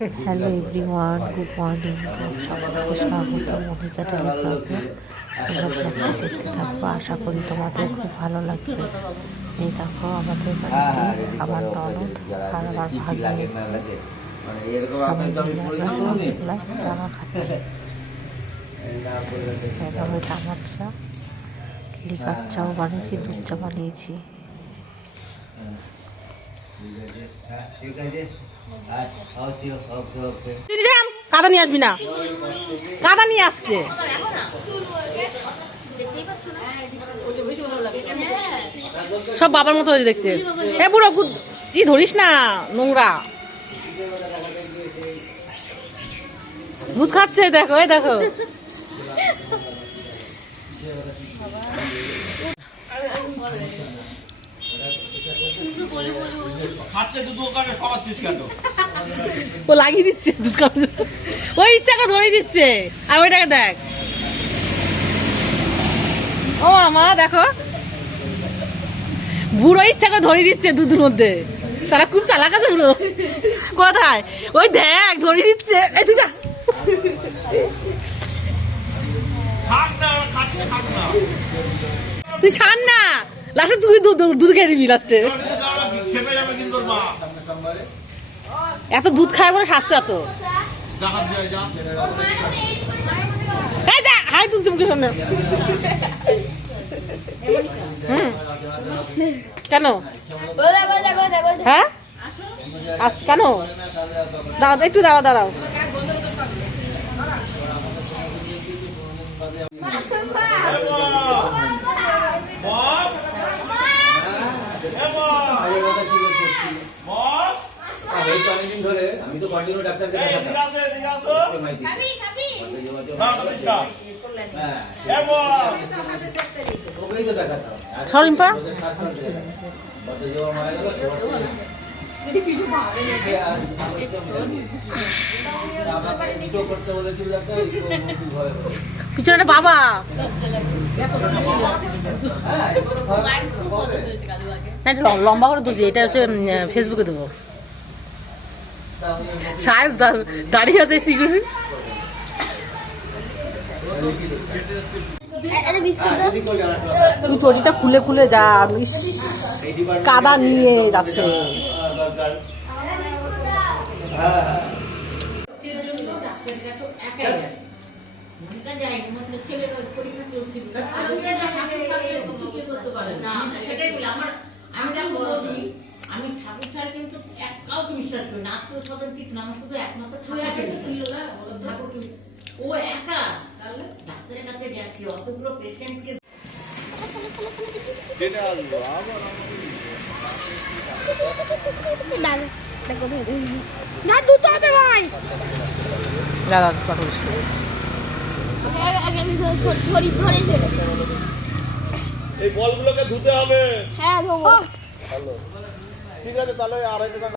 Hello everyone good morning সকলকে স্বাগত মনিকা টেলিগ্রামে তোমরা ব্লগটা দেখতে থাকব আশা করি তোমাদের খুব ভালো লাগবে এই দেখো আমাদের বাড়িতে আমার ননদ আর আমার ভাগ্নে এসছে জামা খাচ্ছে জামার চা লিকার চাও বানিয়েছি দুধ চা বানিয়েছি ঠিক আছে। কাদা নিয়ে আসবি না। কাদা নিয়ে আসছে। সব বাবার মতো হয়েছে দেখতে। এ বুড়ো ই ধরিস না, নোংরা। দুধ খাচ্ছে, দেখো, এই দেখো। খাচ্ছে দুটো ওখানে সরাচ্ছিস কেন? ও লাগিয়ে দিচ্ছে দুধ খাওয়ার। ওই ইচ্ছা করে ধরে দিচ্ছে। আর ওইটাকে দেখ। ও মা দেখো। বুড়ো ইচ্ছা করে ধরে দিচ্ছে দুধের মধ্যে। সারা খুব চালাক আছে বুড়ো। কোথায়? ওই দেখ ধরে দিচ্ছে। এই তুই যা। তুই ছাড় না। লাস্টে তুই দুধ দুধ খেয়ে নিবি লাস্টে খেপে যাবে কিন্তু ওর মা এত দুধ খায় বলে স্বাস্থ্য এত। হাই তুলছি মুখের সামনে। কেন? হ্যাঁ? আস, কেন? দাঁড়াও একটু দাঁড়াও দাঁড়াও। এই ধরে আমি তো কন্টিনিউ ডাক্তারকে দেখাতাম। হ্যাঁ ভয় করে। পিছনে একটা বাবা। হ্যাঁ লম্বা করে তুলছি এটা হচ্ছে ফেসবুকে দেবো। সাহেব দা- দাঁড়িয়ে আছে সিকিউরিটি তুই চটিটা খুলে খুলে যা কাদা নিয়ে যাচ্ছে। দরকার সেটাই বলি আমার আমি যা বলছি আমি ঠাকুর ছাড়া কিন্তু এক কাউকে বিশ্বাস করি না আত্মীয় স্বজন কিছু না আমার শুধু একমাত্র ঠাকুরকে বিশ্বাস করি। ঠাকুরকে ও একা? ডাক্তারের কাছে গেছি অতগুলো পেশেন্টকে না দুটো হবে ভাই দাদা কথা বলিস ধরি ধরে এই বলগুলোকে ধুতে হবে। হ্যাঁ ধোবো। ঠিক আছে তাহলে আড়াইশো টাকা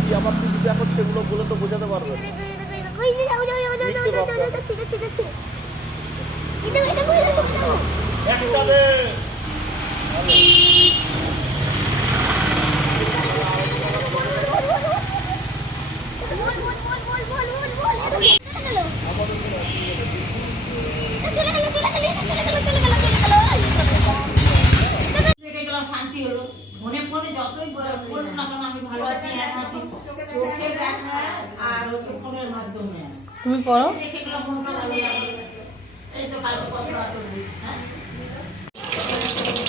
কি আমার তুই এখন সেগুলো বলে তো বোঝাতে পারবে। ঠিক আছে ঠিক আছে এটা এটা করে দাও একটা দে বল বল বল বল বল বল বল চলে গেল চলে গেল চলে গেল চলে গেল চলে গেল চলে গেল দেখে গেলাম শান্তি হলো ফোনে ফোনে যতই ব- বলুন না কেন আমি ভালো আছি হ্যাঁ আছি চোখে দেখা আর হচ্ছে ফোনের মাধ্যমে তুমি করো। এই তো কালকে কথা বলবি হ্যাঁ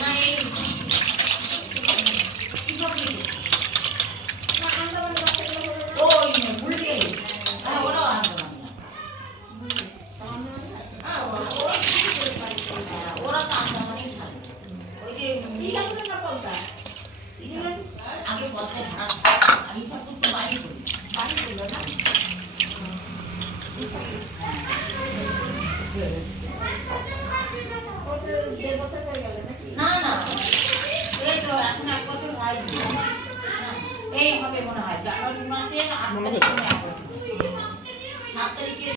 না, এই- কি করবি? ওই উল্টে হ্যাঁ ওরাও আন্দোলন হ্যাঁ ওরা- ওরা কিছু করে পারছে না। ওরা তো আন্দোলনেই থাকে ওই যে আগে পথে ভাড়া আমি ঠাকুর তো বাড়ি করি বাড়ি করল না না না। এই তো এখন এক বছর এই হবে মনে হয়। জানুয়ারি মাসে আট তারিখে এক বছর সাত তারিখে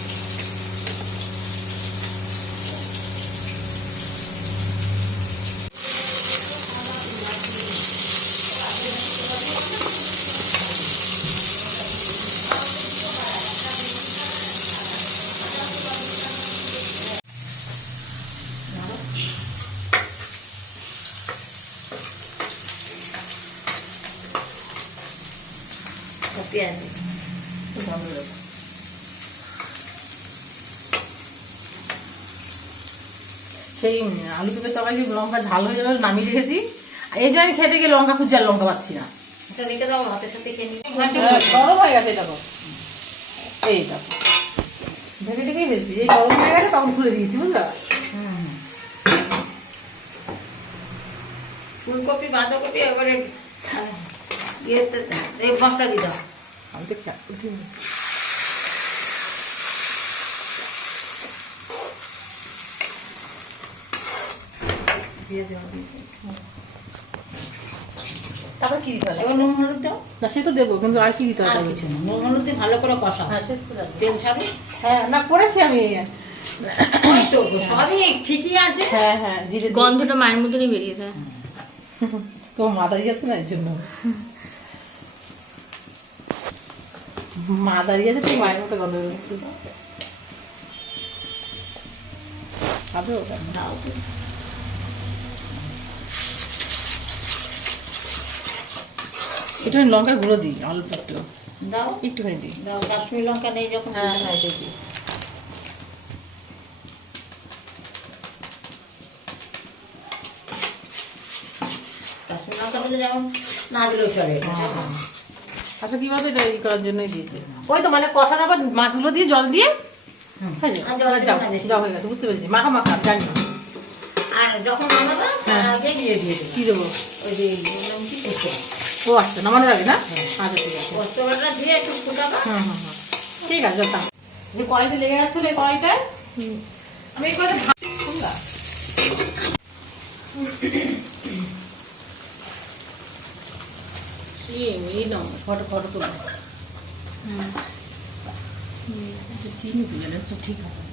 সেই আলু তরকারি লঙ্কা ঝাল হয়ে যাবে নামিয়ে রেখেছি। এই জন্য খেতে গিয়ে লঙ্কা খুঁজছি আর লঙ্কা পাচ্ছি না। এটা রেখে দাও হাতের সাথে খেয়ে হ্যাঁ, গরম হয়ে গেছে এই দেখো ঢেকে ঢেকেই ভেজছি। এই গরম হয়ে গেছে তখন খুলে দিয়েছি বুঝলা? ফুলকপি বাঁধাকপি এবারে ইয়েতে মশলা দিয়ে দাও। আমি তো খেয়াল করছি না। দিয়ে দেওয়া দিয়েছি। তারপর কি দিতে হবে এবার নুন হলুদ দাও না সে তো দেবো কিন্তু আর কি দিতে হবে আর কিছু না নুন হলুদ দিয়ে ভালো করে কষাও হ্যাঁ সে। তেল ছাড়ো হ্যাঁ না করেছি আমি তো সবই ঠিকই আছে হ্যাঁ হ্যাঁ গন্ধটা মায়ের মতনই বেরিয়েছে তোমার মা দাঁড়িয়ে আছে না এর জন্য মা দাঁড়িয়ে আছে তুই মায়ের মতো গন্ধ বেরোচ্ছে খাবে ওটা? একটু লঙ্কার গুঁড়ো দিই অল্প একটু। দাও। একটুখানি দিই। দাও কাশ্মীর লঙ্কা নেই যখন হ্যাঁ হ্যাঁ দিই কাশ্মীর লঙ্কা দিলে যেমন না দিলেও চলে। আচ্ছা কি বলতো এটা ই করার জন্যই দিয়েছে? ওই তো মানে কষানোর পর মাছগুলো দিয়ে জল দিয়ে হয়ে যাও। যাও হয়ে গেছে বুঝতে পেরেছি। মাখা মাখা জানি। আর যখন তার আগে দিয়ে দিয়ে কি দেবো? ওই যে ও আচ্ছা নামানোর আগে না? আচ্ছা ঠিক আছে। দিয়ে একটু ফুটাবা। হুম। ঠিক আছে তা যে কড়াইতে লেগে যাচ্ছিল এই কড়াইটায়? আমি এই কড়াইতে ভাত শুনলা এই নাও ফটো ফটো তুলো। চিনি তুলে ঠিক আছে